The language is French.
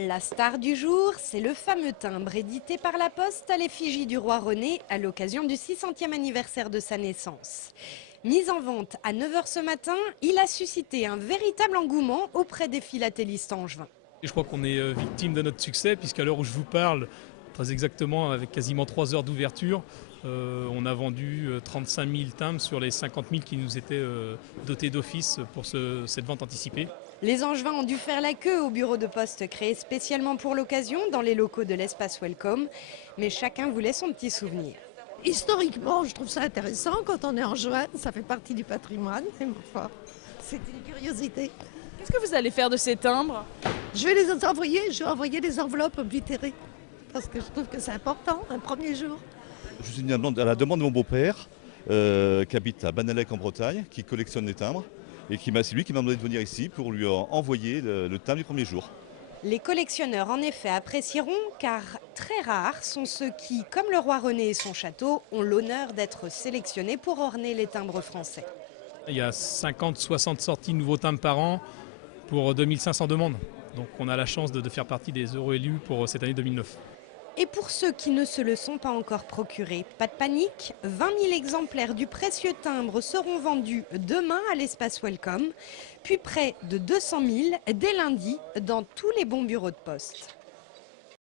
La star du jour, c'est le fameux timbre édité par la Poste à l'effigie du roi René à l'occasion du 600e anniversaire de sa naissance. Mis en vente à 9 h ce matin, il a suscité un véritable engouement auprès des philatélistes angevins. Je crois qu'on est victime de notre succès puisqu'à l'heure où je vous parle, très exactement avec quasiment 3 heures d'ouverture, on a vendu 35 000 timbres sur les 50 000 qui nous étaient dotés d'office pour cette vente anticipée. Les Angevins ont dû faire la queue au bureau de poste créé spécialement pour l'occasion dans les locaux de l'espace Welcome, mais chacun voulait son petit souvenir. Historiquement, je trouve ça intéressant. Quand on est en juin, ça fait partie du patrimoine. Enfin, c'est une curiosité. Qu'est-ce que vous allez faire de ces timbres? Je vais les envoyer, je vais envoyer des enveloppes oblitérées. Parce que je trouve que c'est important, un premier jour. Je suis venu à la demande de mon beau-père, qui habite à Banalec en Bretagne, qui collectionne les timbres. Et c'est lui qui m'a demandé de venir ici pour lui envoyer le timbre du premier jour. Les collectionneurs en effet apprécieront car très rares sont ceux qui, comme le roi René et son château, ont l'honneur d'être sélectionnés pour orner les timbres français. Il y a 50-60 sorties de nouveaux timbres par an pour 2500 demandes. Donc on a la chance de faire partie des heureux élus pour cette année 2009. Et pour ceux qui ne se le sont pas encore procurés, pas de panique, 20 000 exemplaires du précieux timbre seront vendus demain à l'espace Welcome, puis près de 200 000 dès lundi dans tous les bons bureaux de poste.